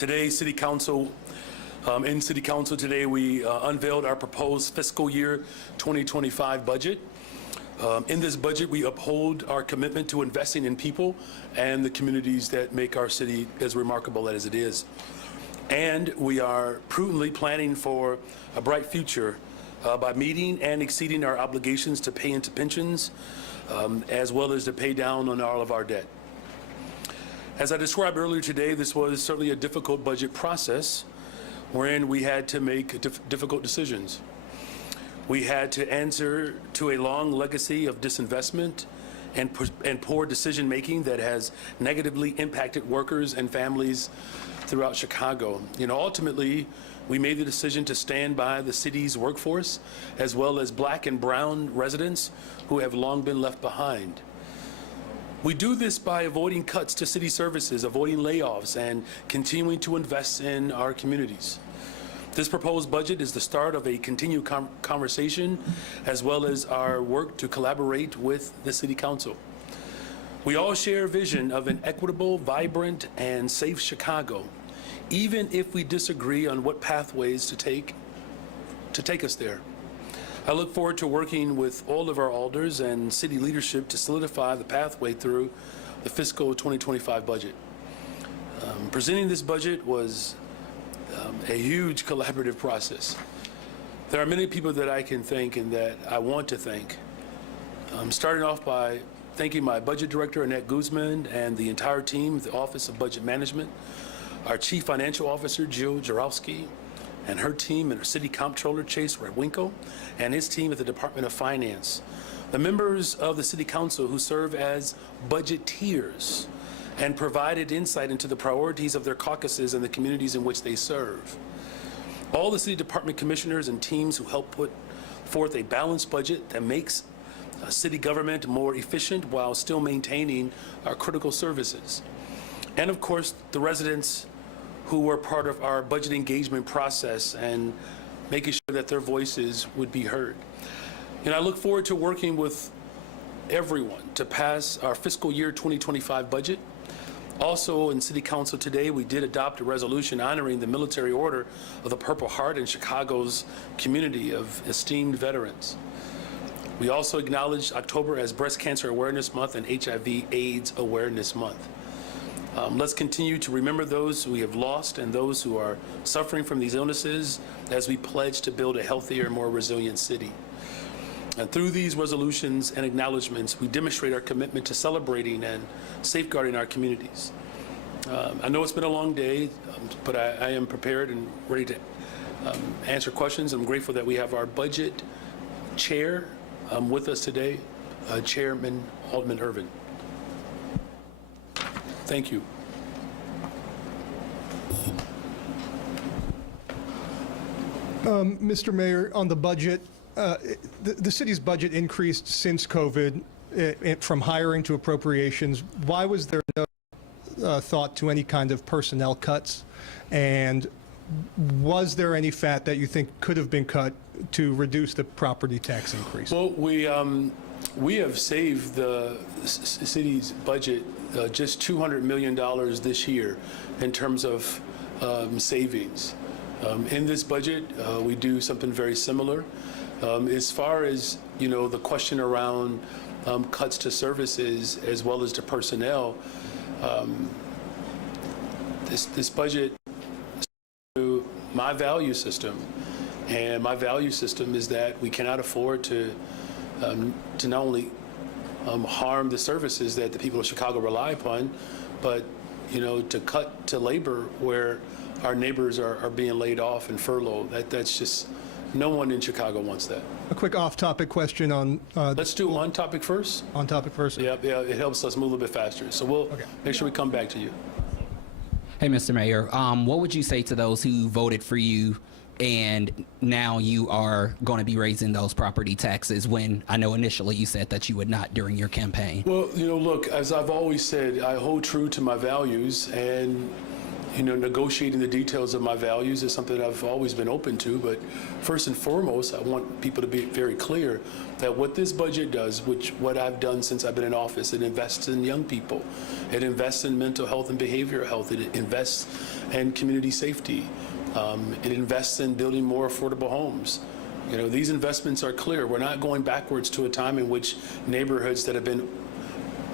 Today, in City Council today, we unveiled our proposed fiscal year 2025 budget. In this budget, we uphold our commitment to investing in people and the communities that make our city as remarkable as it is. And we are prudently planning for a bright future by meeting and exceeding our obligations to pay into pensions, as well as to pay down on all of our debt. As I described earlier today, this was certainly a difficult budget process wherein we had to make difficult decisions. We had to answer to a long legacy of disinvestment and poor decision-making that has negatively impacted workers and families throughout Chicago. Ultimately, we made the decision to stand by the city's workforce, as well as Black and brown residents who have long been left behind. We do this by avoiding cuts to city services, avoiding layoffs, and continuing to invest in our communities. This proposed budget is the start of a continued conversation, as well as our work to collaborate with the City Council. We all share a vision of an equitable, vibrant, and safe Chicago, even if we disagree on what pathways to take us there. I look forward to working with all of our alders and city leadership to solidify the pathway through the fiscal 2025 budget. Presenting this budget was a huge collaborative process. There are many people that I can thank and that I want to thank. Starting off by thanking my budget director, Annette Guzman, and the entire team at the Office of Budget Management, our Chief Financial Officer, Jill Jarowski, and her team, and our City Comptroller, Chase Redwinkle, and his team at the Department of Finance, the members of the City Council who serve as budgeteers and provided insight into the priorities of their caucuses and the communities in which they serve. All the City Department commissioners and teams who help put forth a balanced budget that makes city government more efficient while still maintaining our critical services. And of course, the residents who were part of our budget engagement process and making sure that their voices would be heard. And I look forward to working with everyone to pass our fiscal year 2025 budget. Also in City Council today, we did adopt a resolution honoring the military order of the Purple Heart in Chicago's community of esteemed veterans. We also acknowledged October as Breast Cancer Awareness Month and HIV/AIDS Awareness Month. Let's continue to remember those we have lost and those who are suffering from these illnesses as we pledge to build a healthier, more resilient city. And through these resolutions and acknowledgements, we demonstrate our commitment to celebrating and safeguarding our communities. I know it's been a long day, but I am prepared and ready to answer questions. I'm grateful that we have our budget chair with us today, Chairman Alderman Irvin. Thank you. Mr. Mayor, on the budget, the city's budget increased since COVID from hiring to appropriations. Why was there no thought to any kind of personnel cuts? And was there any fat that you think could have been cut to reduce the property tax increase? Well, we have saved the city's budget just $200 million this year in terms of savings. In this budget, we do something very similar. As far as, the question around cuts to services as well as to personnel, this budget is to my value system. And my value system is that we cannot afford to not only harm the services that the people of Chicago rely upon, but to cut to labor where our neighbors are being laid off and furloughed. That's just, no one in Chicago wants that. A quick off-topic question on... Let's do on topic first. On topic first? Yeah, it helps us move a little bit faster. So we'll make sure we come back to you. Hey, Mr. Mayor, what would you say to those who voted for you and now you are going to be raising those property taxes when I know initially you said that you would not during your campaign? Well, look, as I've always said, I hold true to my values, and negotiating the details of my values is something I've always been open to, but first and foremost, I want people to be very clear that what this budget does, what I've done since I've been in office, it invests in young people. It invests in mental health and behavioral health. It invests in community safety. It invests in building more affordable homes. These investments are clear. We're not going backwards to a time in which neighborhoods that have been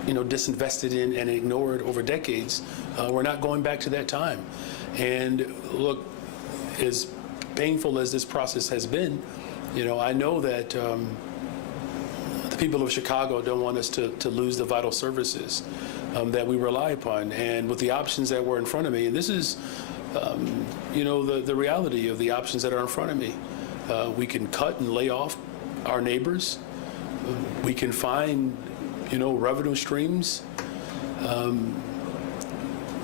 disinvested in and ignored over decades. We're not going back to that time. And look, as painful as this process has been, I know that the people of Chicago don't want us to lose the vital services that we rely upon. And with the options that were in front of me, and this is, the reality of the options that are in front of me. We can cut and lay off our neighbors. We can find revenue streams,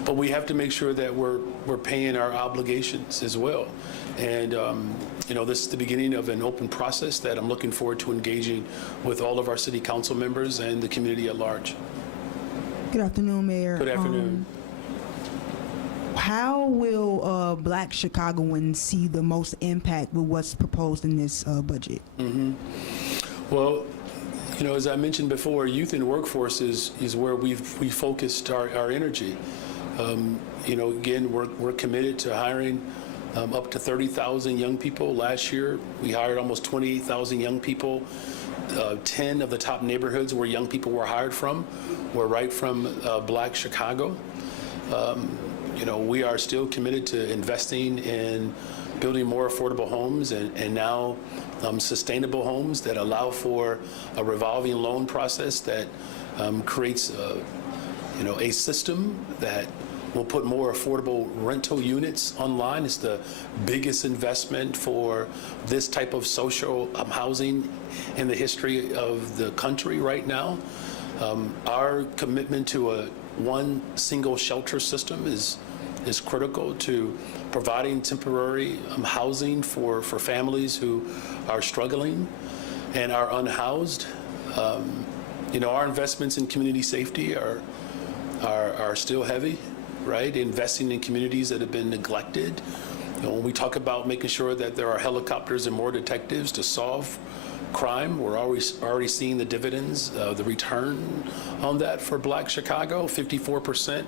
but we have to make sure that we're paying our obligations as well. And this is the beginning of an open process that I'm looking forward to engaging with all of our city council members and the community at large. Good afternoon, Mayor. Good afternoon. How will Black Chicagoans see the most impact with what's proposed in this budget? Well, as I mentioned before, youth and workforce is where we focused our energy. Again, we're committed to hiring up to 30,000 young people. Last year, we hired almost 28,000 young people. 10 of the top neighborhoods where young people were hired from were right from Black Chicago. We are still committed to investing in building more affordable homes and now sustainable homes that allow for a revolving loan process that creates a system that will put more affordable rental units online. It's the biggest investment for this type of social housing in the history of the country right now. Our commitment to one single shelter system is critical to providing temporary housing for families who are struggling and are unhoused. Our investments in community safety are still heavy, right? Investing in communities that have been neglected. When we talk about making sure that there are helicopters and more detectives to solve crime, we're already seeing the dividends, the return on that for Black Chicago. 54%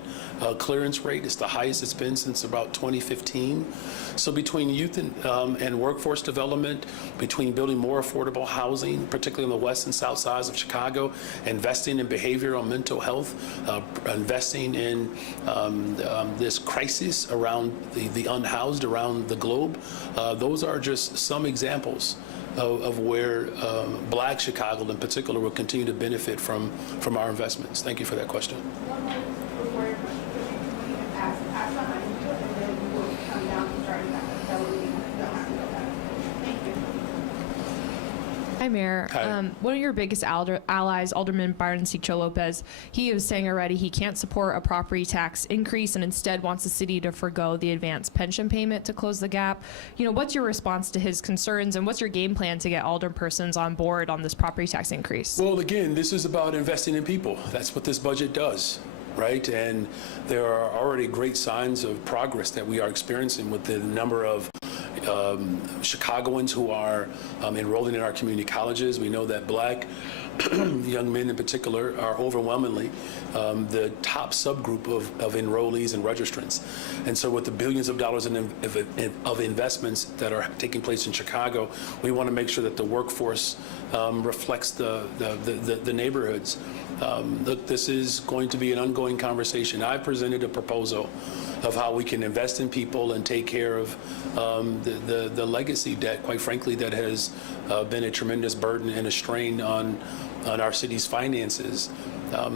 clearance rate is the highest it's been since about 2015. So between youth and workforce development, between building more affordable housing, particularly on the west and south sides of Chicago, investing in behavioral and mental health, investing in this crisis around the unhoused around the globe, those are just some examples of where Black Chicago in particular will continue to benefit from our investments. Thank you for that question. Hi, Mayor. Hi. One of your biggest allies, Alderman Byron Cicho Lopez, he was saying already he can't support a property tax increase and instead wants the city to forgo the advanced pension payment to close the gap. What's your response to his concerns, and what's your game plan to get alderpersons on board on this property tax increase? Well, again, this is about investing in people. That's what this budget does, right? And there are already great signs of progress that we are experiencing with the number of Chicagoans who are enrolling in our community colleges. We know that Black young men in particular are overwhelmingly the top subgroup of enrollees and registrants. And so with the billions of dollars of investments that are taking place in Chicago, we want to make sure that the workforce reflects the neighborhoods. Look, this is going to be an ongoing conversation. I presented a proposal of how we can invest in people and take care of the legacy debt, quite frankly, that has been a tremendous burden and a strain on our city's finances.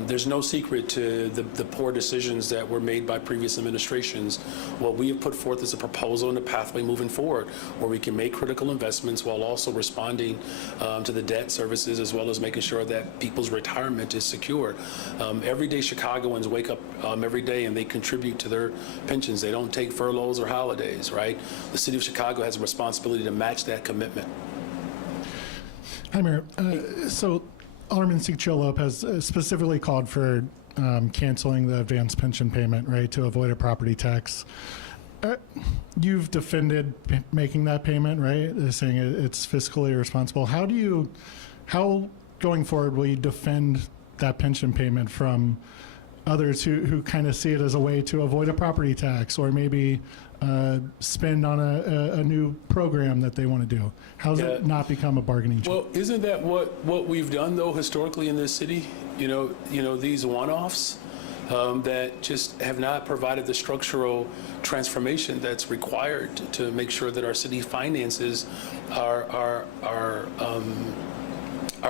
There's no secret to the poor decisions that were made by previous administrations. What we have put forth is a proposal and a pathway moving forward where we can make critical investments while also responding to the debt services, as well as making sure that people's retirement is secure. Everyday Chicagoans wake up every day and they contribute to their pensions. They don't take furloughs or holidays, right? The city of Chicago has a responsibility to match that commitment. Hi, Mayor. So Alderman Cicho Lopez has specifically called for canceling the advanced pension payment, right, to avoid a property tax. You've defended making that payment, right? Saying it's fiscally irresponsible. How going forward will you defend that pension payment from others who kind of see it as a way to avoid a property tax or maybe spend on a new program that they want to do? How does it not become a bargaining chip? Well, isn't that what we've done though historically in this city? You know these one-offs that just have not provided the structural transformation that's required to make sure that our city finances are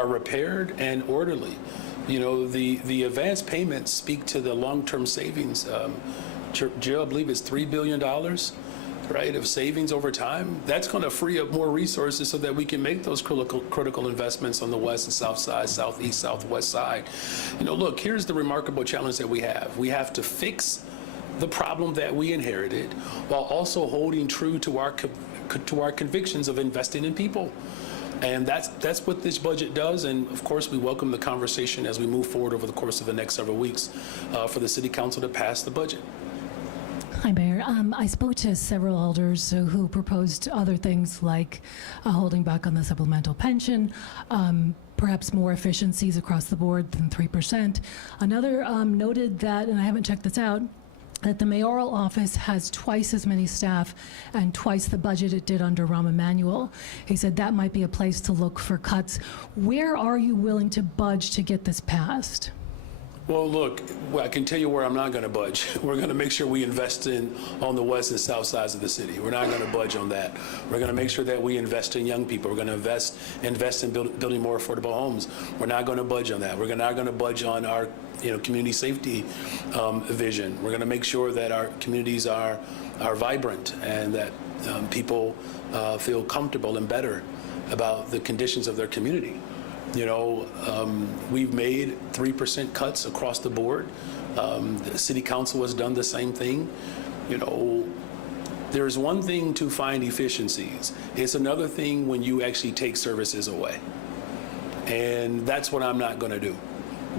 repaired and orderly. You know, the advance payments speak to the long-term savings. Jill, I believe it's $3 billion, right, of savings over time. That's going to free up more resources so that we can make those critical investments on the west and south side, southeast, southwest side. You know, look, here's the remarkable challenge that we have. We have to fix the problem that we inherited while also holding true to our convictions of investing in people. And that's what this budget does. And of course, we welcome the conversation as we move forward over the course of the next several weeks for the City Council to pass the budget. Hi, Mayor. I spoke to several elders who proposed other things like holding back on the supplemental pension, perhaps more efficiencies across the board than 3%. Another noted that, and I haven't checked this out, that the mayoral office has twice as many staff and twice the budget it did under Rahm Emanuel. He said that might be a place to look for cuts. Where are you willing to budge to get this passed? Well, look, I can tell you where I'm not going to budge. We're going to make sure we invest on the west and south sides of the city. We're not going to budge on that. We're going to make sure that we invest in young people. We're going to invest in building more affordable homes. We're not going to budge on that. We're not going to budge on our community safety vision. We're going to make sure that our communities are vibrant and that people feel comfortable and better about the conditions of their community. You know, we've made 3% cuts across the board. The City Council has done the same thing. You know, there's one thing to find efficiencies. It's another thing when you actually take services away. And that's what I'm not going to do,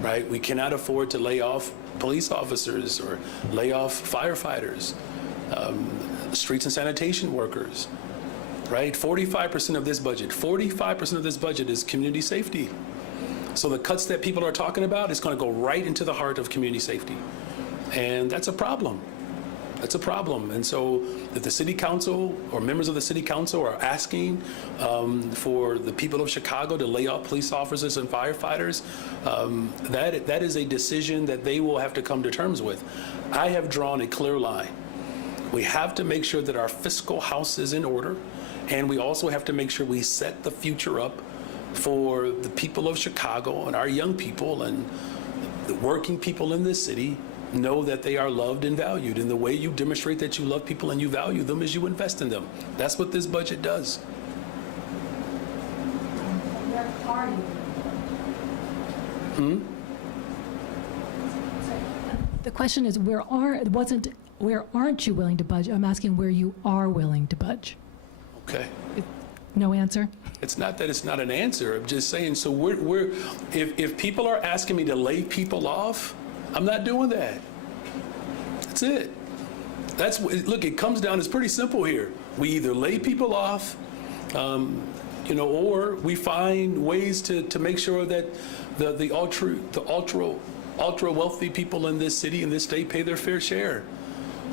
right? We cannot afford to lay off police officers or lay off firefighters, streets and sanitation workers. Right? 45% of this budget is community safety. So the cuts that people are talking about is going to go right into the heart of community safety. And that's a problem. That's a problem. And so if the City Council or members of the City Council are asking for the people of Chicago to lay off police officers and firefighters, that is a decision that they will have to come to terms with. I have drawn a clear line. We have to make sure that our fiscal house is in order. And we also have to make sure we set the future up for the people of Chicago and our young people and the working people in this city know that they are loved and valued. And the way you demonstrate that you love people and you value them is you invest in them. That's what this budget does. Where are you? The question is, where aren't you willing to budge? I'm asking where you are willing to budge. Okay. No answer? It's not that it's not an answer. I'm just saying, so if people are asking me to lay people off, I'm not doing that. That's it. Look, it comes down, it's pretty simple here. We either lay people off, or we find ways to make sure that the ultra wealthy people in this city, in this state, pay their fair share.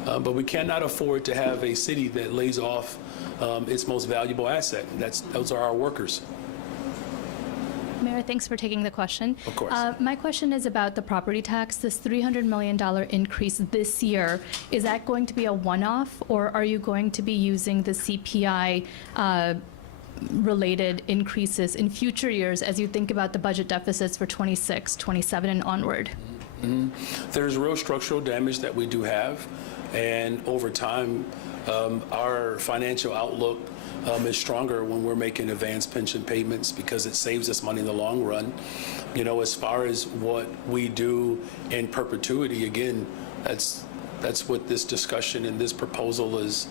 But we cannot afford to have a city that lays off its most valuable asset. Those are our workers. Mayor, thanks for taking the question. Of course. My question is about the property tax. This $300 million increase this year, is that going to be a one-off, or are you going to be using the CPI related increases in future years as you think about the budget deficits for 26, 27, and onward? Mm-hmm. There's real structural damage that we do have, and over time, our financial outlook is stronger when we're making advanced pension payments because it saves us money in the long run. You know, as far as what we do in perpetuity, again, that's what this discussion and this proposal is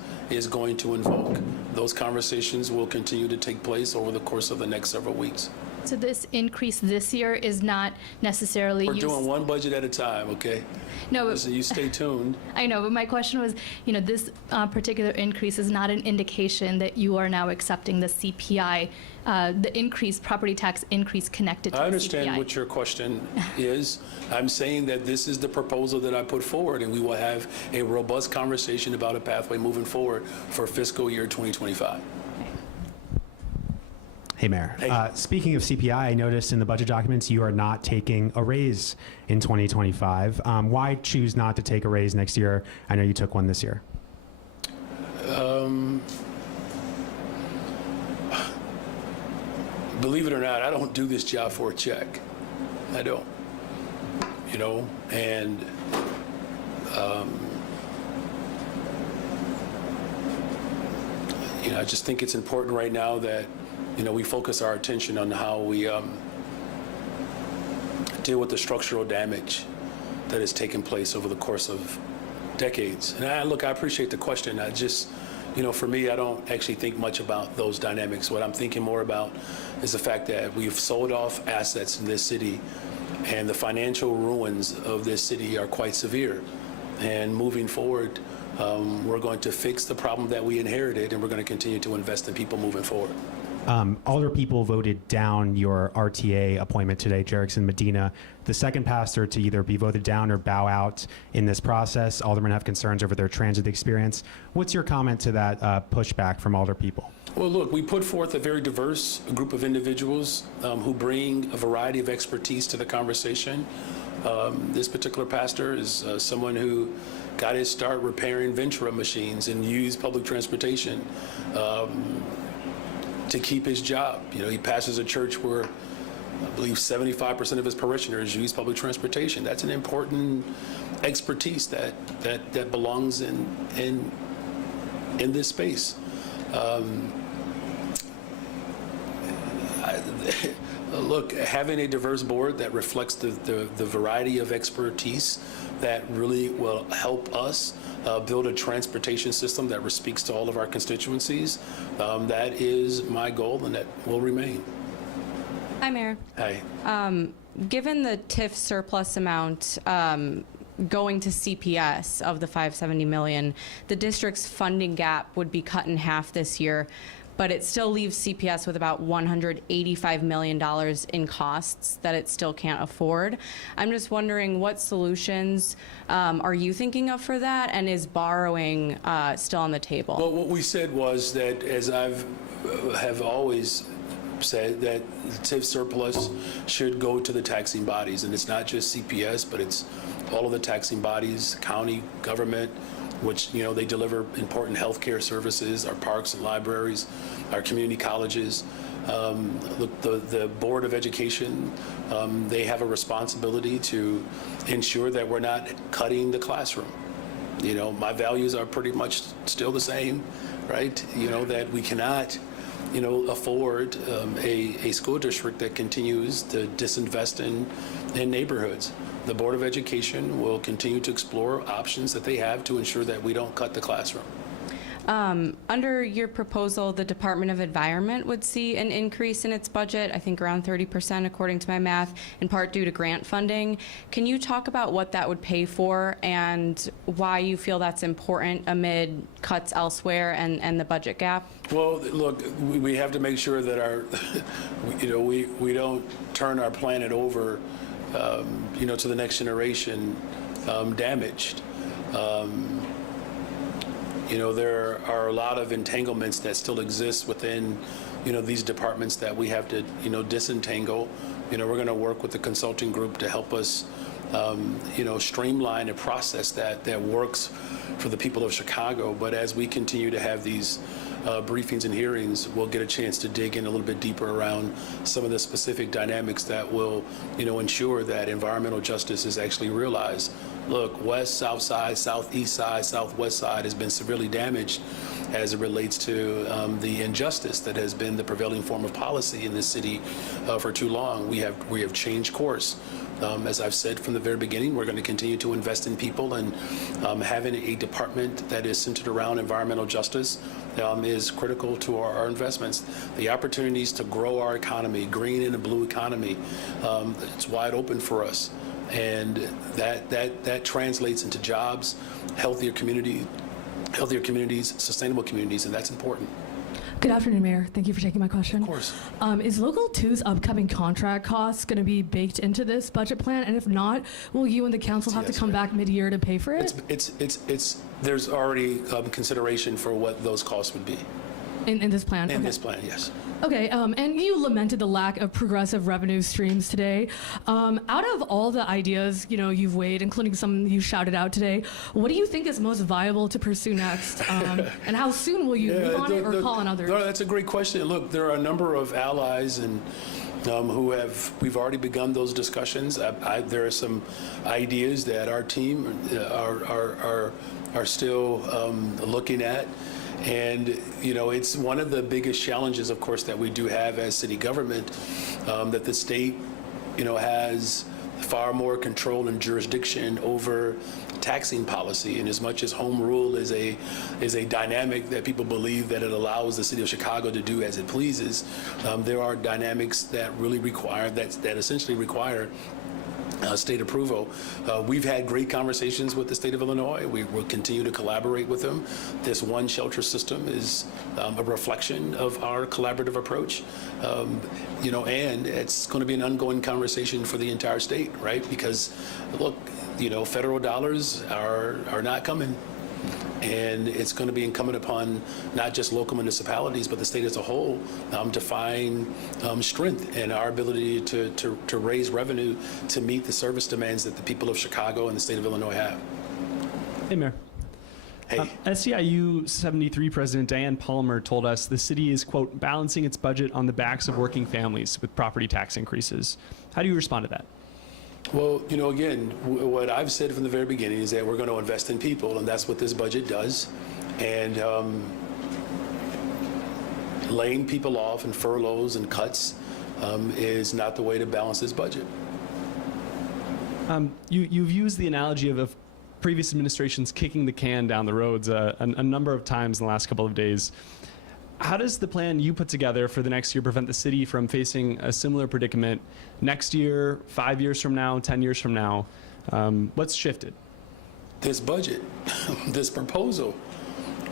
going to invoke. Those conversations will continue to take place over the course of the next several weeks. So this increase this year is not necessarily We're used. doing one budget at a time, okay? No, Listen, you stay tuned. I know, but my question was, this particular increase is not an indication that you are now accepting the CPI, the increase, property tax increase connected to I the understand CPI. what your question is. I'm saying that this is the proposal that I put forward, and we will have a robust conversation about a pathway moving forward for fiscal year 2025. Hey, Mayor. Hey. Speaking of CPI, I noticed in the budget documents you are not taking a raise in 2025. Why choose not to take a raise next year? I know you took one this year. Believe it or not, I don't do this job for a check. I don't. And I just think it's important right now that, we focus our attention on how we deal with the structural damage that has taken place over the course of decades. And I appreciate the question. I just, for me, I don't actually think much about those dynamics. What I'm thinking more about is the fact that we've sold off assets in this city, and the financial ruins of this city are quite severe. And moving forward, we're going to fix the problem that we inherited, and we're going to continue to invest in people moving forward. Alder people voted down your RTA appointment today, Jerickson Medina, the second pastor to either be voted down or bow out in this process. Aldermen have concerns over their transit experience. What's your comment to that pushback from Alder people? Well, look, we put forth a very diverse group of individuals who bring a variety of expertise to the conversation. This particular pastor is someone who got his start repairing Ventura machines and used public transportation to keep his job. He pastors a church where I believe 75% of his parishioners use public transportation. That's an important expertise that belongs in this space. Look, having a diverse board that reflects the variety of expertise that really will help us build a transportation system that speaks to all of our constituencies, that is my goal, and that will remain. Hi, Mayor. Hey. Given the TIF surplus amount going to CPS of the $570 million, the district's funding gap would be cut in half this year, but it still leaves CPS with about $185 million in costs that it still can't afford. I'm just wondering what solutions are you thinking of for that, and is borrowing still on the table? Well, what we said was that, as have always said, that the TIF surplus should go to the taxing bodies, and it's not just CPS, but it's all of the taxing bodies, county government, which, they deliver important healthcare services, our parks and libraries, our community colleges. Look, the Board of Education, they have a responsibility to ensure that we're not cutting the classroom. My values are pretty much still the same, right? That we cannot, afford a school district that continues to disinvest in neighborhoods. The Board of Education will continue to explore options that they have to ensure that we don't cut the classroom. Under your proposal, the Department of Environment would see an increase in its budget, I think around 30% according to my math, in part due to grant funding. Can you talk about what that would pay for and why you feel that's important amid cuts elsewhere and the budget gap? Well, look, we have to make sure that we don't turn our planet over to the next generation damaged. There are a lot of entanglements that still exist within, these departments that we have to, disentangle. We're going to work with the consulting group to help us, streamline a process that works for the people of Chicago. But as we continue to have these briefings and hearings, we'll get a chance to dig in a little bit deeper around some of the specific dynamics that will, ensure that environmental justice is actually realized look, west, south side, southeast side, southwest side has been severely damaged as it relates to the injustice that has been the prevailing form of policy in this city for too long. We have changed course. As I've said from the very beginning, we're going to continue to invest in people, and having a department that is centered around environmental justice is critical to our investments. The opportunities to grow our economy, green and a blue economy, it's wide open for us. And that translates into jobs, healthier communities, sustainable communities, and that's important. Good afternoon, Mayor. Thank you for taking my question. Of course. Is Local 2's upcoming contract costs going to be baked into this budget plan? And if not, will you and the council have to come back mid-year to pay for it? There's already consideration for what those costs would be. In this plan? In Okay. this plan, yes. Okay, and you lamented the lack of progressive revenue streams today. Out of all the ideas, you've weighed, including some you shouted out today, what do you think is most viable to pursue next? And how soon will you move on it or call on others? No, that's a great question. Look, there are a number of allies and we've already begun those discussions. There are some ideas that our team are still looking at. And, it's one of the biggest challenges, of course, that we do have as city government, that the state, has far more control and jurisdiction over taxing policy. And as much as home rule is a dynamic that people believe that it allows the city of Chicago to do as it pleases, there are dynamics that really require, that essentially require state approval. We've had great conversations with the state of Illinois. We will continue to collaborate with them. This one shelter system is a reflection of our collaborative approach. And it's going to be an ongoing conversation for the entire state, right? Because, look, federal dollars are not coming. And it's going to be incumbent upon not just local municipalities, but the state as a whole to find strength in our ability to raise revenue to meet the service demands that the people of Chicago and the state of Illinois have. Hey, Mayor. Hey. SEIU 73 President Diane Palmer told us the city is, quote, balancing its budget on the backs of working families with property tax increases. How do you respond to that? Well, again, what I've said from the very beginning is that we're going to invest in people, and that's what this budget does. And laying people off and furloughs and cuts is not the way to balance this budget. You've used the analogy of previous administrations kicking the can down the roads a number of times in the last couple of days. How does the plan you put together for the next year prevent the city from facing a similar predicament next year, 5 years from now, 10 years from now? What's shifted? This budget, this proposal,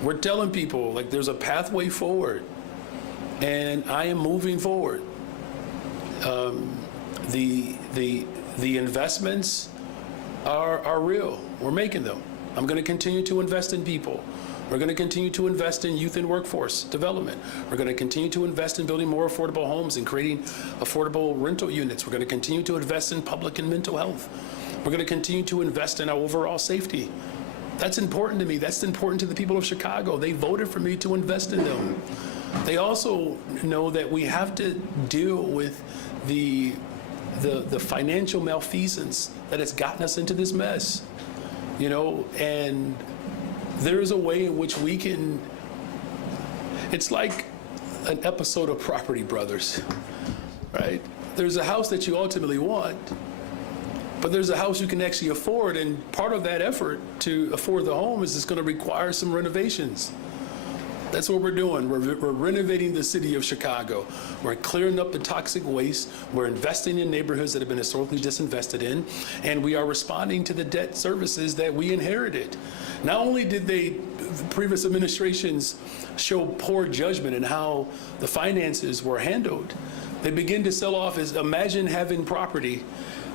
we're telling people, like, there's a pathway forward, and I am moving forward. The investments are real. We're making them. I'm going to continue to invest in people. We're going to continue to invest in youth and workforce development. We're going to continue to invest in building more affordable homes and creating affordable rental units. We're going to continue to invest in public and mental health. We're going to continue to invest in our overall safety. That's important to me. That's important to the people of Chicago. They voted for me to invest in them. They also know that we have to deal with the financial malfeasance that has gotten us into this mess, and there is a way in which we can, it's like an episode of Property Brothers, right? There's a house that you ultimately want, but there's a house you can actually afford, and part of that effort to afford the home is it's going to require some renovations. That's what we're doing. We're renovating the city of Chicago. We're clearing up the toxic waste. We're investing in neighborhoods that have been historically disinvested in, and we are responding to the debt services that we inherited. Not only did previous administrations show poor judgment in how the finances were handled, they begin to sell off imagine having property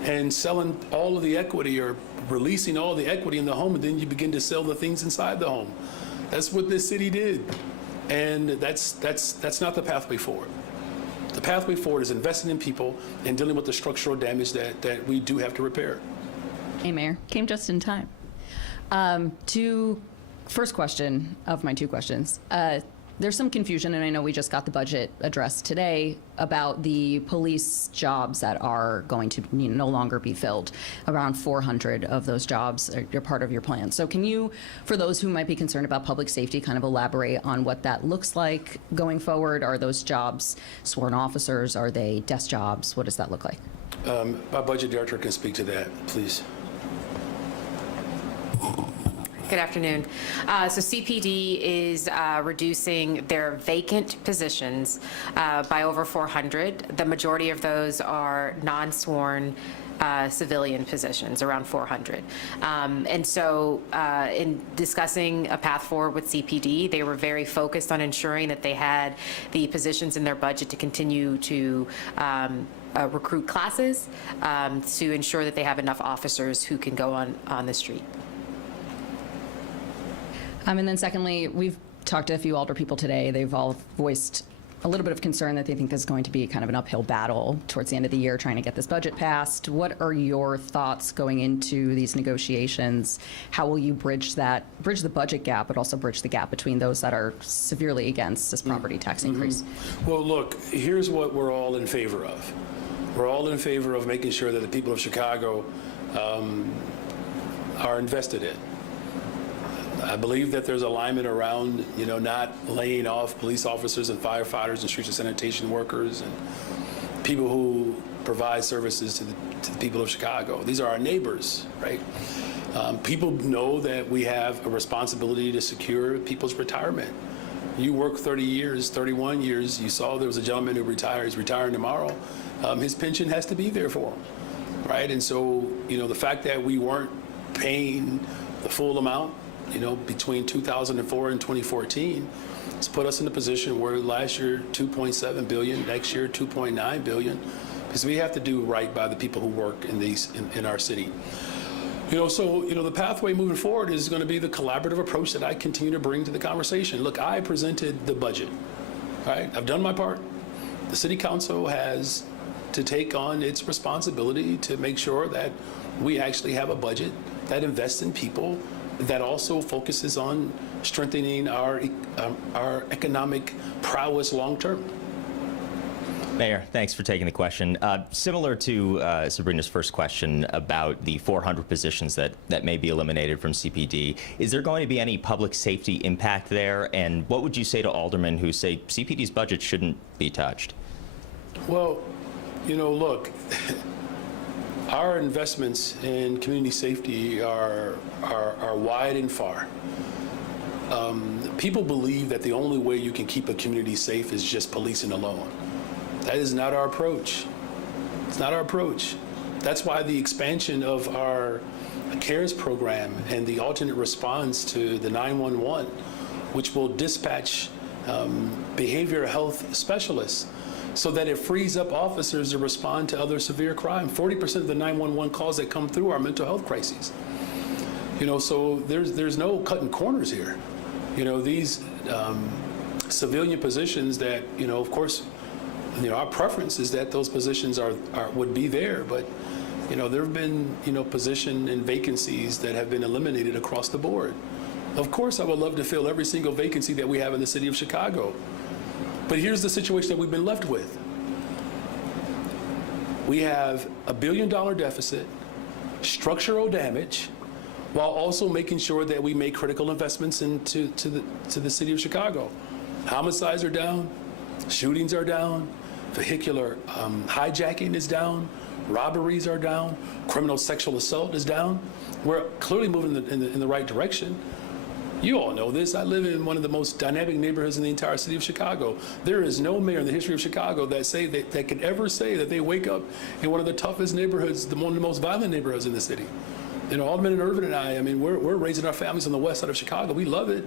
and selling all of the equity or releasing all the equity in the home, and then you begin to sell the things inside the home. That's what this city did, and that's not the pathway forward. The pathway forward is investing in people and dealing with the structural damage that we do have to repair. Hey, Mayor. Came just in time. First question of my two questions. there's some confusion, and I know we just got the budget addressed today about the police jobs that are going to no longer be filled. Around 400 of those jobs are part of your plan. So can you, for those who might be concerned about public safety, kind of elaborate on what that looks like going forward? Are those jobs sworn officers? Are they desk jobs? What does that look like? My budget director can speak to that, please. Good afternoon. So CPD is reducing their vacant positions by over 400. The majority of those are non-sworn civilian positions, around 400. And so in discussing a path forward with CPD, they were very focused on ensuring that they had the positions in their budget to continue to recruit classes to ensure that they have enough officers who can go on the street. And then secondly, we've talked to a few alder people today. They've all voiced a little bit of concern that they think this is going to be kind of an uphill battle towards the end of the year trying to get this budget passed. What are your thoughts going into these negotiations? How will you bridge the budget gap, but also bridge the gap between those that are severely against this property tax increase? Well, look, here's what we're all in favor of. We're all in favor of making sure that the people of Chicago are invested in. I believe that there's alignment around, not laying off police officers and firefighters and street and sanitation workers and people who provide services to the people of Chicago. These are our neighbors, right? People know that we have a responsibility to secure people's retirement. You work 30 years, 31 years. You saw there was a gentleman who retired. He's retiring tomorrow. His pension has to be there for him, right? And so, the fact that we weren't paying the full amount, between 2004 and 2014, it's put us in a position where last year 2.7 billion, next year 2.9 billion, because we have to do right by the people who work in our city. The pathway moving forward is going to be the collaborative approach that I continue to bring to the conversation. Look, I presented the budget, right? I've done my part. The city council has to take on its responsibility to make sure that we actually have a budget that invests in people, that also focuses on strengthening our economic prowess long term. Mayor, thanks for taking the question. Similar to Sabrina's first question about the 400 positions that may be eliminated from CPD, is there going to be any public safety impact there? And what would you say to aldermen who say CPD's budget shouldn't be touched? Well, look, our investments in community safety are wide and far. People believe that the only way you can keep a community safe is just policing alone. That is not our approach. It's not our approach. That's why the expansion of our CARES program and the alternate response to the 911, which will dispatch behavioral health specialists, so that it frees up officers to respond to other severe crime. 40% of the 911 calls that come through are mental health crises. So there's no cutting corners here. These civilian positions that, of course, our preference is that those positions would be there, but there have been position and vacancies that have been eliminated across the board. Of course, I would love to fill every single vacancy that we have in the city of Chicago. But here's the situation that we've been left with. We have a $1 billion deficit, structural damage, while also making sure that we make critical investments into the city of Chicago. Homicides are down, shootings are down, vehicular hijacking is down, robberies are down, criminal sexual assault is down. We're clearly moving in the right direction. You all know this. I live in one of the most dynamic neighborhoods in the entire city of Chicago. There is no mayor in the history of Chicago that could ever say that they wake up in one of the toughest neighborhoods, one of the most violent neighborhoods in the city. Alderman and Irvin and I mean, we're raising our families on the west side of Chicago. We love it.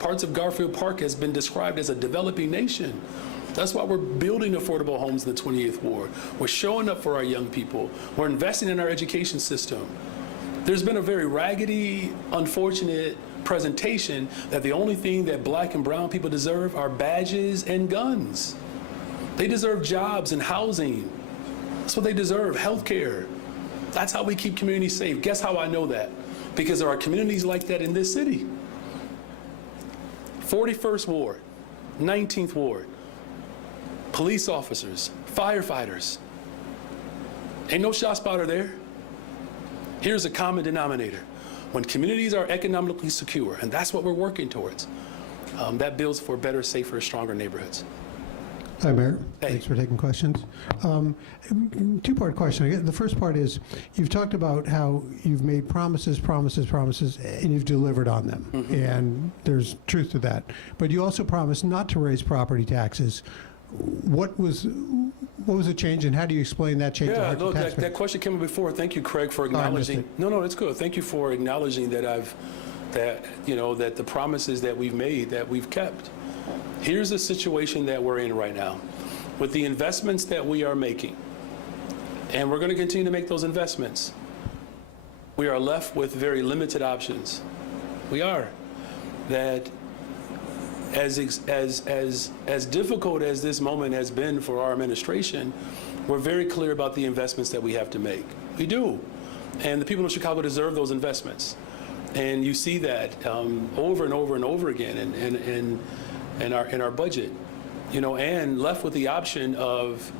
Parts of Garfield Park has been described as a developing nation. That's why we're building affordable homes in the 28th Ward. We're showing up for our young people. We're investing in our education system. There's been a very raggedy, unfortunate presentation that the only thing that black and brown people deserve are badges and guns. They deserve jobs and housing. That's what they deserve, health care. That's how we keep communities safe. Guess how I know that? Because there are communities like that in this city. 41st Ward, 19th Ward, police officers, firefighters. Ain't no shot spotter there. Here's a common denominator. When communities are economically secure, and that's what we're working towards, that builds for better, safer, stronger neighborhoods. Hi, Mayor. Hey. Thanks for taking questions. Two-part question. I guess the first part is, you've talked about how you've made promises, and you've delivered on them. Mm-hmm. And there's truth to that. But you also promised not to raise property taxes. What was the change, and how do you explain that change to Yeah, hardship look, taxpayers? that question came up before. Thank you, Craig, for I missed acknowledging. it. No, it's good. Thank you for acknowledging that that the promises that we've made, that we've kept. Here's the situation that we're in right now. With the investments that we are making, and we're going to continue to make those investments, we are left with very limited options. We are. That as difficult as this moment has been for our administration, we're very clear about the investments that we have to make. We do. And the people of Chicago deserve those investments. And you see that over and over and over again in our budget, and left with the option of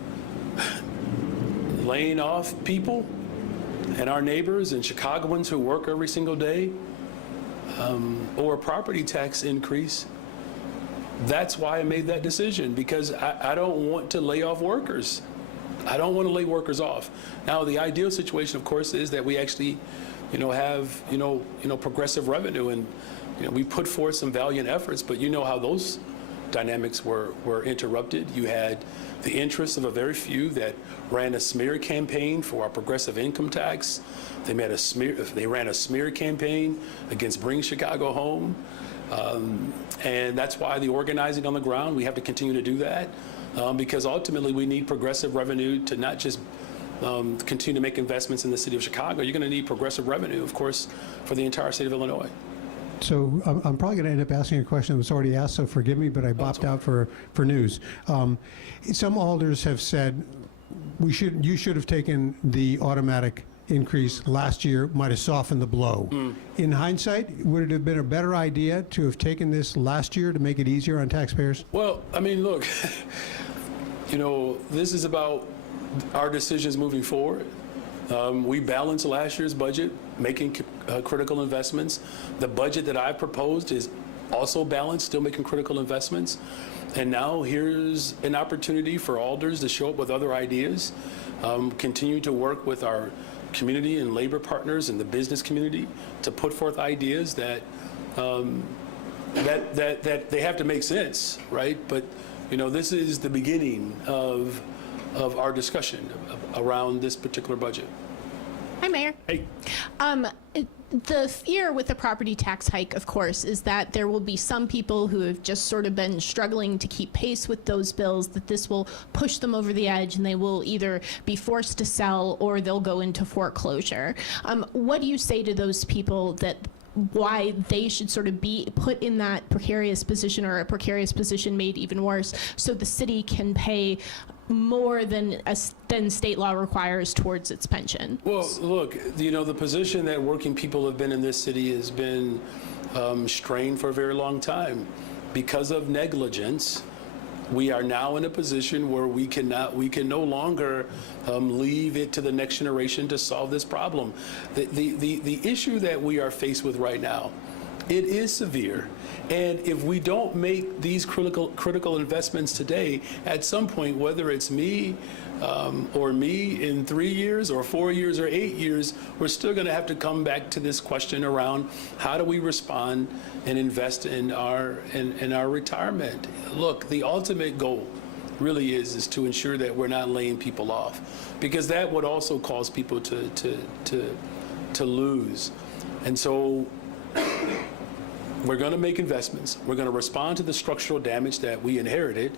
laying off people and our neighbors and Chicagoans who work every single day, or a property tax increase. That's why I made that decision, because I don't want to lay off workers. I don't want to lay workers off. Now, the ideal situation, of course, is that we actually, have, progressive revenue, and, we put forth some valiant efforts, but how those dynamics were interrupted. You had the interests of a very few that ran a smear campaign for our progressive income tax. They ran a smear campaign against Bring Chicago Home. And that's why the organizing on the ground, we have to continue to do that, because ultimately we need progressive revenue to not just continue to make investments in the city of Chicago. You're going to need progressive revenue, of course, for the entire state of Illinois. So I'm probably going to end up asking a question that was already asked, so forgive me, but I bopped out for news. Some alders have said you should have taken the automatic increase last year, might have softened the blow. In hindsight, would it have been a better idea to have taken this last year to make it easier on taxpayers? Well, I mean, look, this is about our decisions moving forward. We balanced last year's budget, making critical investments. The budget that I proposed is also balanced, still making critical investments. And now here's an opportunity for alders to show up with other ideas, continue to work with our community and labor partners and the business community to put forth ideas that they have to make sense, right? But this is the beginning of our discussion around this particular budget. Hi, Mayor. Hey. The fear with the property tax hike, of course, is that there will be some people who have just sort of been struggling to keep pace with those bills, that this will push them over the edge and they will either be forced to sell or they'll go into foreclosure. What do you say to those people that why they should sort of be put in that precarious position, or a precarious position made even worse, so the city can pay more than state law requires towards its pension? Well, look, the position that working people have been in this city has been strained for a very long time. Because of negligence, we are now in a position where we can no longer leave it to the next generation to solve this problem. The issue that we are faced with right now, it is severe. And if we don't make these critical investments today, at some point, whether it's me or me in 3 years or 4 years or 8 years, we're still going to have to come back to this question around how do we respond and invest in our retirement. Look, the ultimate goal really is to ensure that we're not laying people off, because that would also cause people to lose. And so we're going to make investments. We're going to respond to the structural damage that we inherited,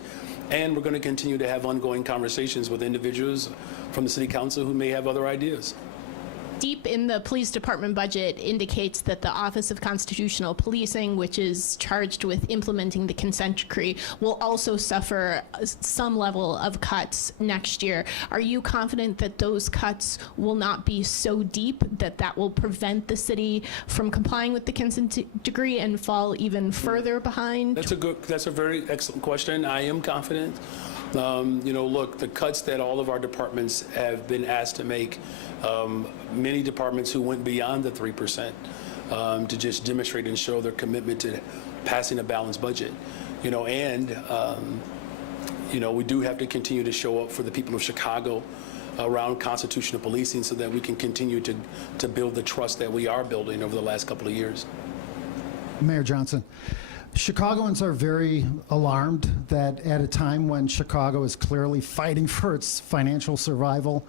and we're going to continue to have ongoing conversations with individuals from the City Council who may have other ideas. deep in the police department budget indicates that the Office of Constitutional Policing, which is charged with implementing the consent decree, will also suffer some level of cuts next year. Are you confident that those cuts will not be so deep that that will prevent the city from complying with the consent decree and fall even further behind? That's a very excellent question. I am confident. Look, the cuts that all of our departments have been asked to make, many departments who went beyond the 3% to just demonstrate and show their commitment to passing a balanced budget, we do have to continue to show up for the people of Chicago around constitutional policing so that we can continue to build the trust that we are building over the last couple of years. Mayor Johnson, Chicagoans are very alarmed that at a time when Chicago is clearly fighting for its financial survival,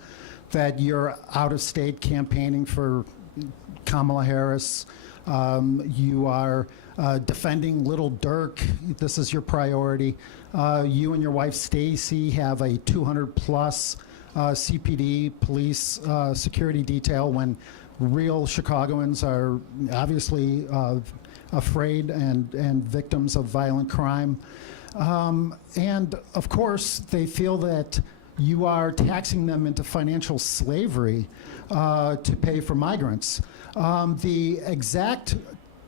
that you're out of state campaigning for Kamala Harris. You are defending Little Dirk. This is your priority. You and your wife Stacy have a 200-plus CPD police security detail when real Chicagoans are obviously afraid and victims of violent crime. And of course, they feel that you are taxing them into financial slavery to pay for migrants. The exact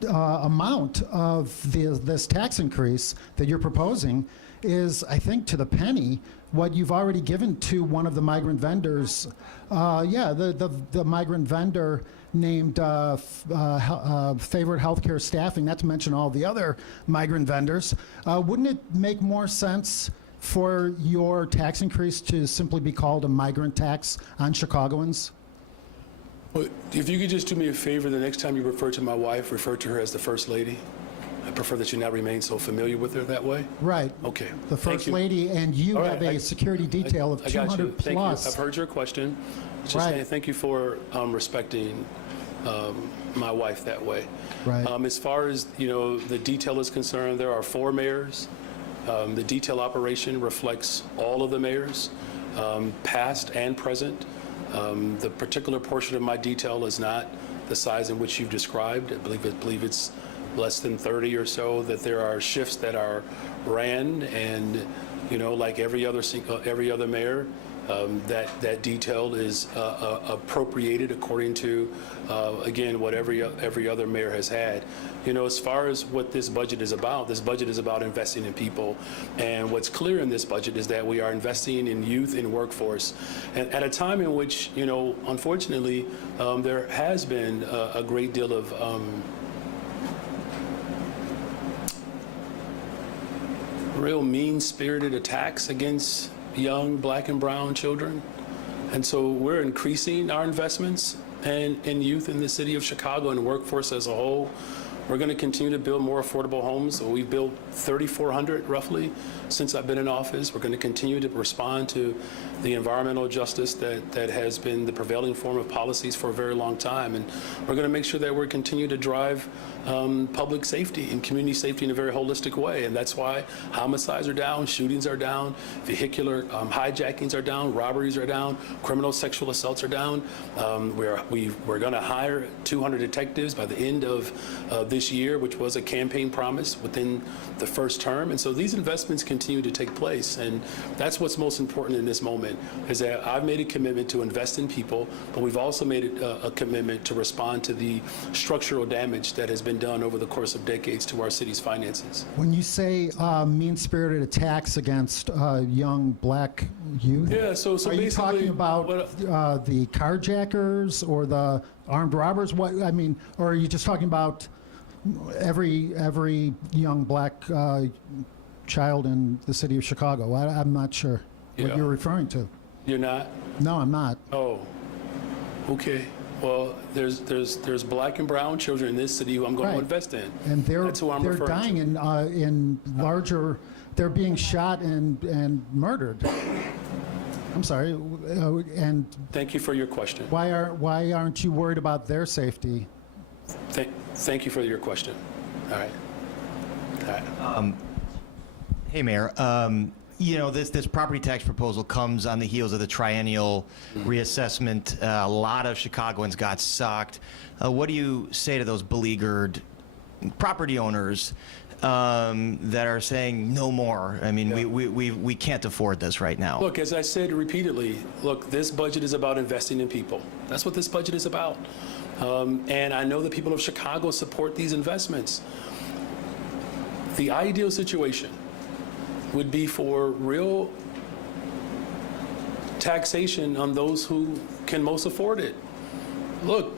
amount of this tax increase that you're proposing is, I think, to the penny, what you've already given to one of the migrant vendors. The migrant vendor named Favorite Healthcare Staffing, not to mention all the other migrant vendors. Wouldn't it make more sense for your tax increase to simply be called a migrant tax on Chicagoans? Well, if you could just do me a favor, the next time you refer to my wife, refer to her as the First Lady. I prefer that you not remain so familiar with her that way. Right. Okay. The First Lady, and you have a security detail of 200 Thank plus. you. I've heard your question. Just Right. saying thank you for respecting my wife that way. Right. As far as the detail is concerned, there are 4 mayors. The detail operation reflects all of the mayors, past and present. The particular portion of my detail is not the size in which you've described. I believe it's less than 30 or so. That there are shifts that are ran, and like every other mayor, that detail is appropriated according to, again, what every other mayor has had. As far as what this budget is about investing in people. And what's clear in this budget is that we are investing in youth and workforce. And at a time in which, unfortunately, there has been a great deal of real mean-spirited attacks against young black and brown children. And so we're increasing our investments in youth in the city of Chicago and workforce as a whole. We're going to continue to build more affordable homes. So we've built 3,400 roughly since I've been in office. We're going to continue to respond to the environmental justice that has been the prevailing form of policies for a very long time. And we're going to make sure that we continue to drive public safety and community safety in a very holistic way. And that's why homicides are down, shootings are down, vehicular hijackings are down, robberies are down, criminal sexual assaults are down. We're going to hire 200 detectives by the end of this year, which was a campaign promise within the first term. And so these investments continue to take place. And that's what's most important in this moment, is that I've made a commitment to invest in people, but we've also made a commitment to respond to the structural damage that has been done over the course of decades to our city's finances. When you say mean-spirited attacks against young black youth, yeah, so are you talking about the carjackers or the armed robbers? What I mean, or are you just talking about every young black child in the city of Chicago? I'm not sure what you're referring to. You're not? No, I'm not. Oh, okay. Well, there's black and brown children in this city who I'm going to invest in. And That's who I'm they're referring dying in larger. They're being shot and murdered. I'm sorry. And thank you for your question. Why aren't you worried about their safety? Thank you for your question. All right. Hey, Mayor. you know, this property tax proposal comes on the heels of the triennial reassessment. A lot of Chicagoans got sucked. What do you say to those beleaguered property owners that are saying no more? I mean, we can't afford this right now. Look, as I said repeatedly, look, this budget is about investing in people. That's what this budget is about. And I know the people of Chicago support these investments. The ideal situation would be for real taxation on those who can most afford it. Look,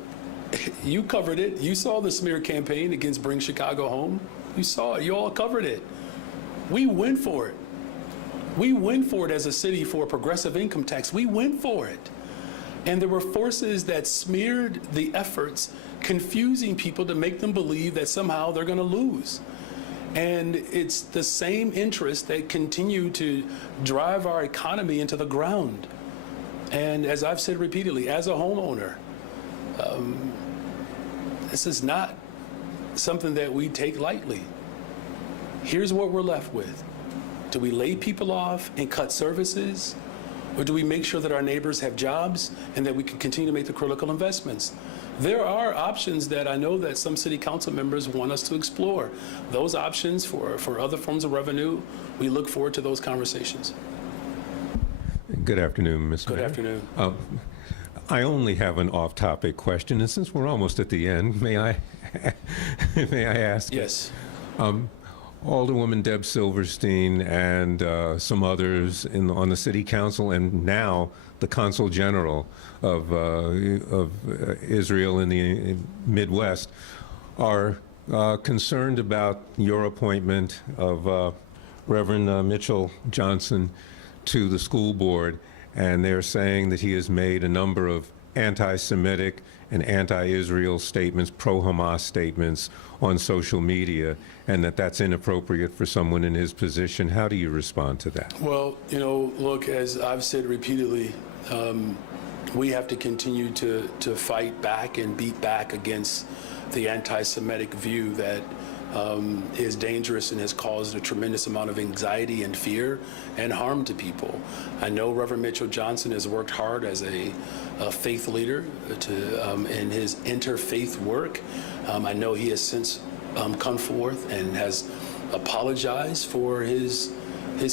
you covered it. You saw the smear campaign against Bring Chicago Home. You saw it. You all covered it. We went for it. We went for it as a city for a progressive income tax. We went for it. And there were forces that smeared the efforts, confusing people to make them believe that somehow they're going to lose. And it's the same interests that continue to drive our economy into the ground. And as I've said repeatedly, as a homeowner, this is not something that we take lightly. Here's what we're left with. Do we lay people off and cut services? Or do we make sure that our neighbors have jobs and that we can continue to make the critical investments? There are options that I know that some city council members want us to explore. Those options for other forms of revenue, we look forward to those conversations. Good afternoon, Mr. Mayor. Good afternoon. I only have an off-topic question, and since we're almost at the end, may I ask? Yes. Alderwoman Deb Silverstein and some others on the city council, and now the consul general of Israel in the Midwest, are concerned about your appointment of Reverend Mitchell Johnson to the school board, and they're saying that he has made a number of anti-Semitic and anti-Israel statements, pro-Hamas statements on social media, and that's inappropriate for someone in his position. How do you respond to that? Well, you know, look, as I've said repeatedly, we have to continue to fight back and beat back against the anti-Semitic view that is dangerous and has caused a tremendous amount of anxiety and fear and harm to people. I know Reverend Mitchell Johnson has worked hard as a faith leader in his interfaith work. I know he has since come forth and has apologized for his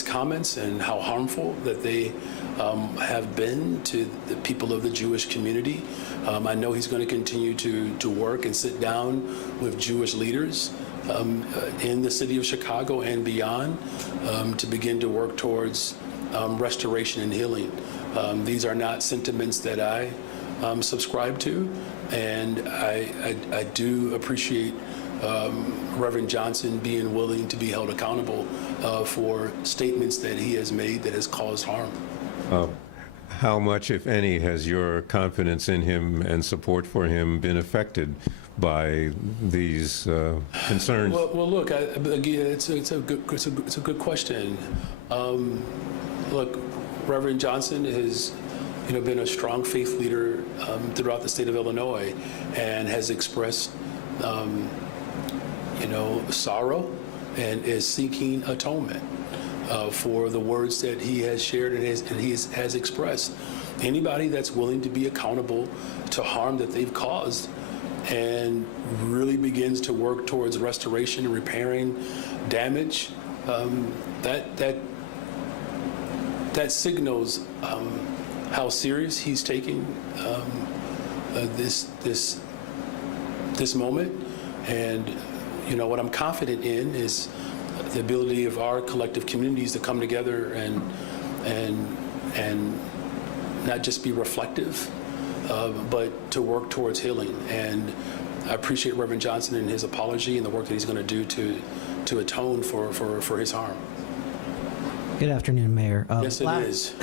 comments and how harmful that they have been to the people of the Jewish community. I know he's going to continue to work and sit down with Jewish leaders in the city of Chicago and beyond to begin to work towards restoration and healing. These are not sentiments that I subscribe to, and I do appreciate Reverend Johnson being willing to be held accountable for statements that he has made that has caused harm. How much, if any, has your confidence in him and support for him been affected by these concerns? Well, look, again, it's a good question. Look, Reverend Johnson has, been a strong faith leader throughout the state of Illinois, and has expressed, sorrow and is seeking atonement for the words that he has shared and he has expressed. Anybody that's willing to be accountable to harm that they've caused and really begins to work towards restoration and repairing damage, that signals how serious he's taking this moment. And what I'm confident in is the ability of our collective communities to come together and not just be reflective, but to work towards healing. And I appreciate Reverend Johnson and his apology and the work that he's going to do to atone for his harm. Good afternoon, Mayor. Yes, it is.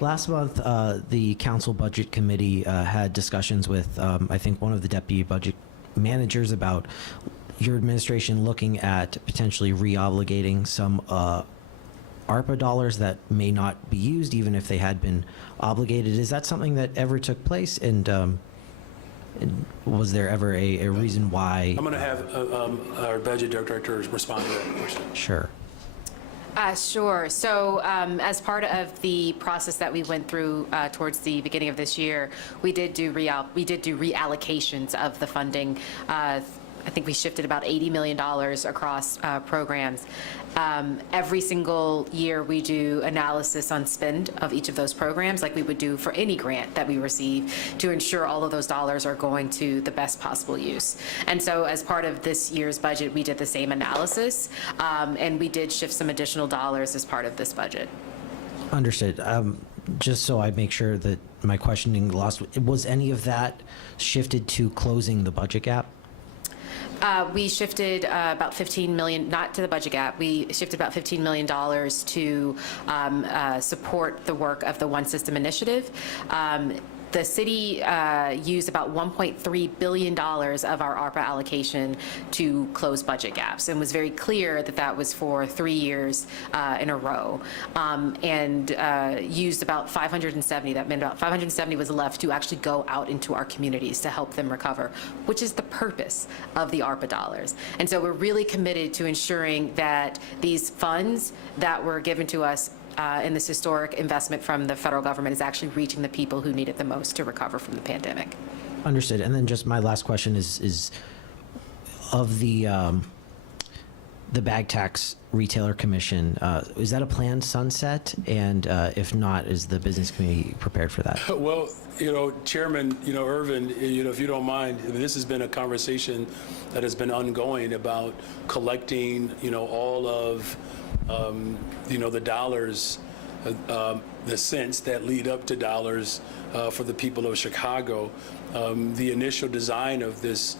Last month, the Council Budget Committee had discussions with, I think, one of the deputy budget managers about your administration looking at potentially re-obligating some ARPA dollars that may not be used, even if they had been obligated. Is that something that ever took place? And was there ever a reason why? I'm going to have our budget director respond to that question. Sure. Sure. So as part of the process that we went through towards the beginning of this year, we did do reallocations of the funding. I think we shifted about $80 million across programs. Every single year we do analysis on spend of each of those programs like we would do for any grant that we receive to ensure all of those dollars are going to the best possible use. And so as part of this year's budget, we did the same analysis, and we did shift some additional dollars as part of this budget. Understood. Just so I make sure that my questioning lost, was any of that shifted to closing the budget gap? We shifted about $15 million, not to the budget gap, we shifted about $15 million to support the work of the One System initiative. The city used about $1.3 billion of our ARPA allocation to close budget gaps, and was very clear that that was for 3 years in a row, and used about 570. That meant about 570 was left to actually go out into our communities to help them recover, which is the purpose of the ARPA dollars. And so we're really committed to ensuring that these funds that were given to us in this historic investment from the federal government is actually reaching the people who need it the most to recover from the pandemic. Understood. And then just my last question is of the bag tax retailer commission, is that a planned sunset? And if not, is the business committee prepared for that? Well, Chairman, Irvin, if you don't mind, I mean, this has been a conversation that has been ongoing about collecting, all of, the dollars, the cents that lead up to dollars for the people of Chicago. The initial design of this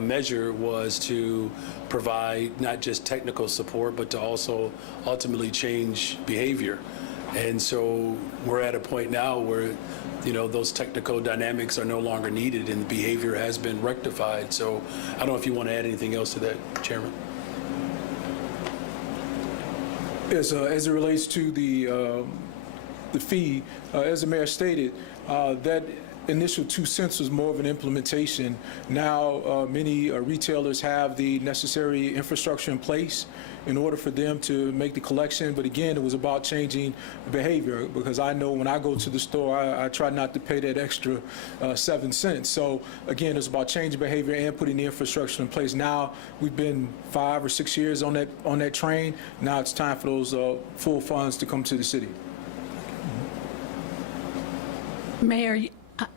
measure was to provide not just technical support, but to also ultimately change behavior. And so we're at a point now where, those technical dynamics are no longer needed and the behavior has been rectified. So I don't know if you want to add anything else to that, Chairman. Yes, as it relates to the fee, as the mayor stated, that initial 2 cents was more of an implementation. Now, many retailers have the necessary infrastructure in place in order for them to make the collection. But again, it was about changing behavior, because I know when I go to the store, I try not to pay that extra 7 cents. So again, it's about changing behavior and putting the infrastructure in place. Now, we've been 5 or 6 years on that train. Now it's time for those full funds to come to the city. Mayor,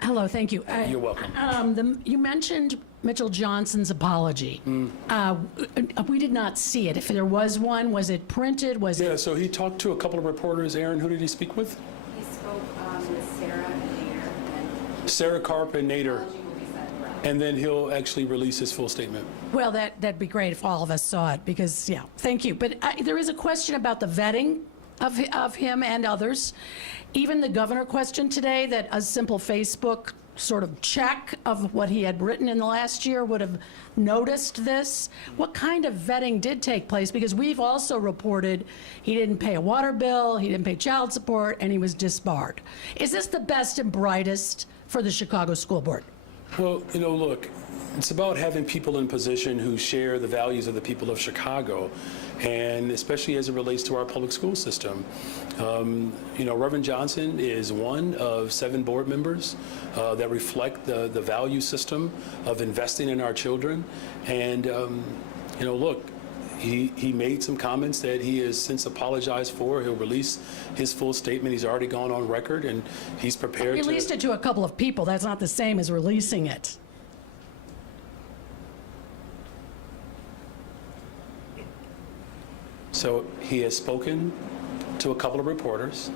hello, thank you. You're welcome. You mentioned Mitchell Johnson's apology. We did not see it. If there was one, was it printed? Yeah, so he talked to a couple of reporters. Aaron, who did he speak with? He spoke with Sarah and Nader. Sarah Karp and Nader. And then he'll actually release his full statement. Well, that'd be great if all of us saw it, because, yeah, thank you. But there is a question about the vetting of him and others. Even the governor questioned today that a simple Facebook sort of check of what he had written in the last year would have noticed this. What kind of vetting did take place? Because we've also reported he didn't pay a water bill, he didn't pay child support, and he was disbarred. Is this the best and brightest for the Chicago School Board? Well, look, it's about having people in position who share the values of the people of Chicago, and especially as it relates to our public school system. Reverend Johnson is one of 7 board members that reflect the value system of investing in our children. And, look, he made some comments that he has since apologized for. He'll release his full statement. He's already gone on record, and he's prepared to... Released it to a couple of people. That's not the same as releasing it. So he has spoken to a couple of reporters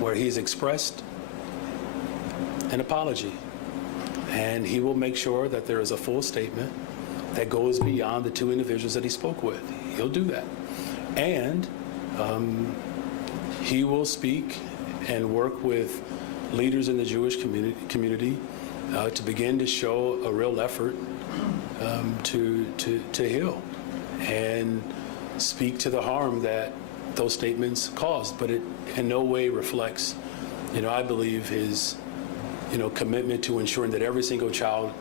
where he's expressed an apology, and he will make sure that there is a full statement that goes beyond the 2 individuals that he spoke with. He'll do that. And he will speak and work with leaders in the Jewish community to begin to show a real effort to heal and speak to the harm that those statements caused. But it in no way reflects, I believe, his, commitment to ensuring that every single child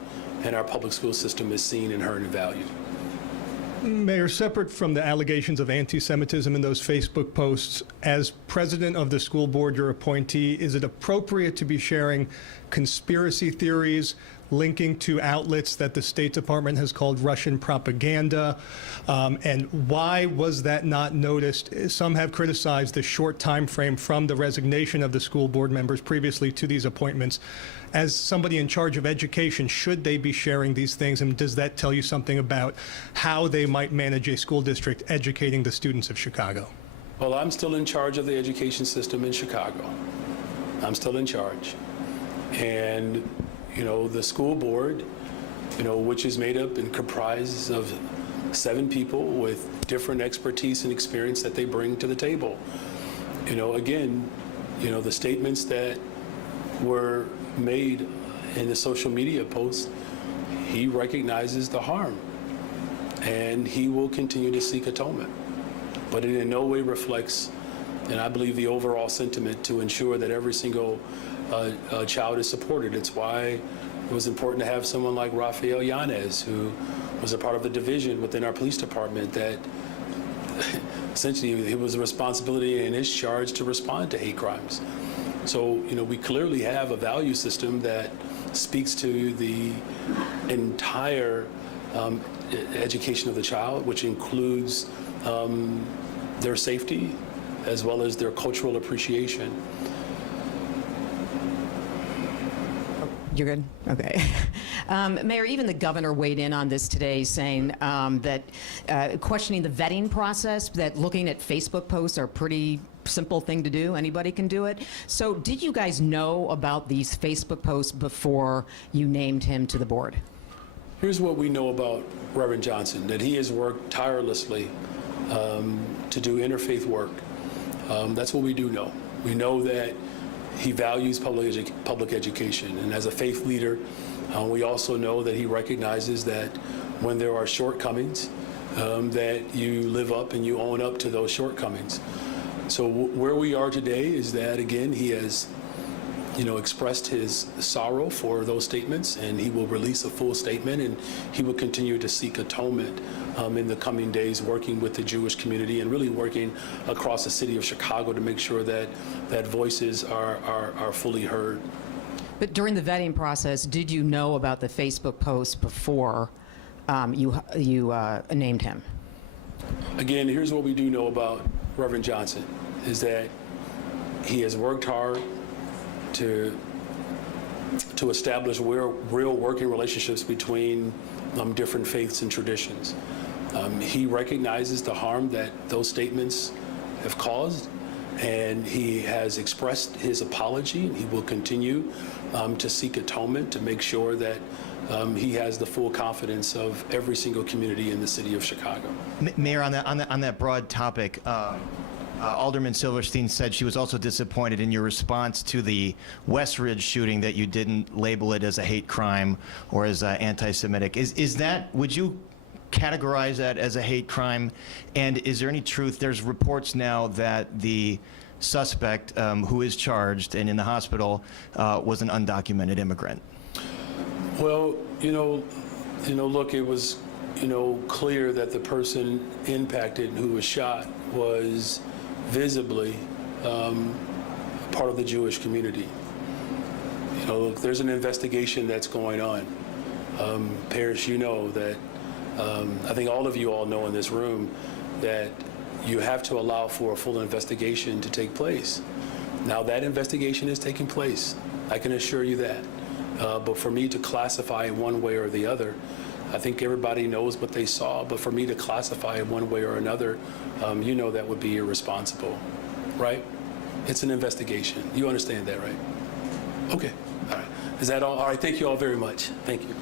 in our public school system is seen and heard and valued. Mayor, separate from the allegations of anti-Semitism in those Facebook posts, as president of the school board, your appointee, is it appropriate to be sharing conspiracy theories linking to outlets that the State Department has called Russian propaganda? And why was that not noticed? Some have criticized the short time frame from the resignation of the school board members previously to these appointments. As somebody in charge of education, should they be sharing these things? And does that tell you something about how they might manage a school district educating the students of Chicago? Well, I'm still in charge of the education system in Chicago. I'm still in charge. And, you know, the school board, you know, which is made up and comprises of 7 people with different expertise and experience that they bring to the table. You know, again, you know, the statements that were made in the social media posts, he recognizes the harm and he will continue to seek atonement. But it in no way reflects, and I believe, the overall sentiment to ensure that every single child is supported. It's why it was important to have someone like Rafael Yanez, who was a part of the division within our police department that essentially it was a responsibility and his charge to respond to hate crimes. So, you know, we clearly have a value system that speaks to the entire education of the child, which includes their safety as well as their cultural appreciation. You're good? Okay. Mayor, even the governor weighed in on this today, saying that questioning the vetting process, that looking at Facebook posts are a pretty simple thing to do. Anybody can do it. So did you guys know about these Facebook posts before you named him to the board? Here's what we know about Reverend Johnson, that he has worked tirelessly to do interfaith work. That's what we do know. We know that he values public education, and as a faith leader, we also know that he recognizes that when there are shortcomings, that you live up and you own up to those shortcomings. So where we are today is that, again, he has, you know, expressed his sorrow for those statements, and he will release a full statement, and he will continue to seek atonement in the coming days, working with the Jewish community and really working across the city of Chicago to make sure that voices are fully heard. But during the vetting process, did you know about the Facebook posts before you named him? Again, here's what we do know about Reverend Johnson, is that he has worked hard to establish real working relationships between different faiths and traditions. He recognizes the harm that those statements have caused, and he has expressed his apology. He will continue to seek atonement to make sure that he has the full confidence of every single community in the city of Chicago. Mayor, on that broad topic, Alderman Silverstein said she was also disappointed in your response to the West Ridge shooting, that you didn't label it as a hate crime or as anti-Semitic. Is that, would you categorize that as a hate crime? And is there any truth? There's reports now that the suspect who is charged and in the hospital was an undocumented immigrant. Well, you know, look, it was, clear that the person impacted who was shot was visibly part of the Jewish community. Look, there's an investigation that's going on. Parrish, you know that, I think all of you all know in this room that you have to allow for a full investigation to take place. Now, that investigation is taking place. I can assure you that. But for me to classify in one way or the other, I think everybody knows what they saw, but for me to classify in one way or another, that would be irresponsible, right? It's an investigation. You understand that, right? Okay, all right. Is that all? All right, thank you all very much. Thank you.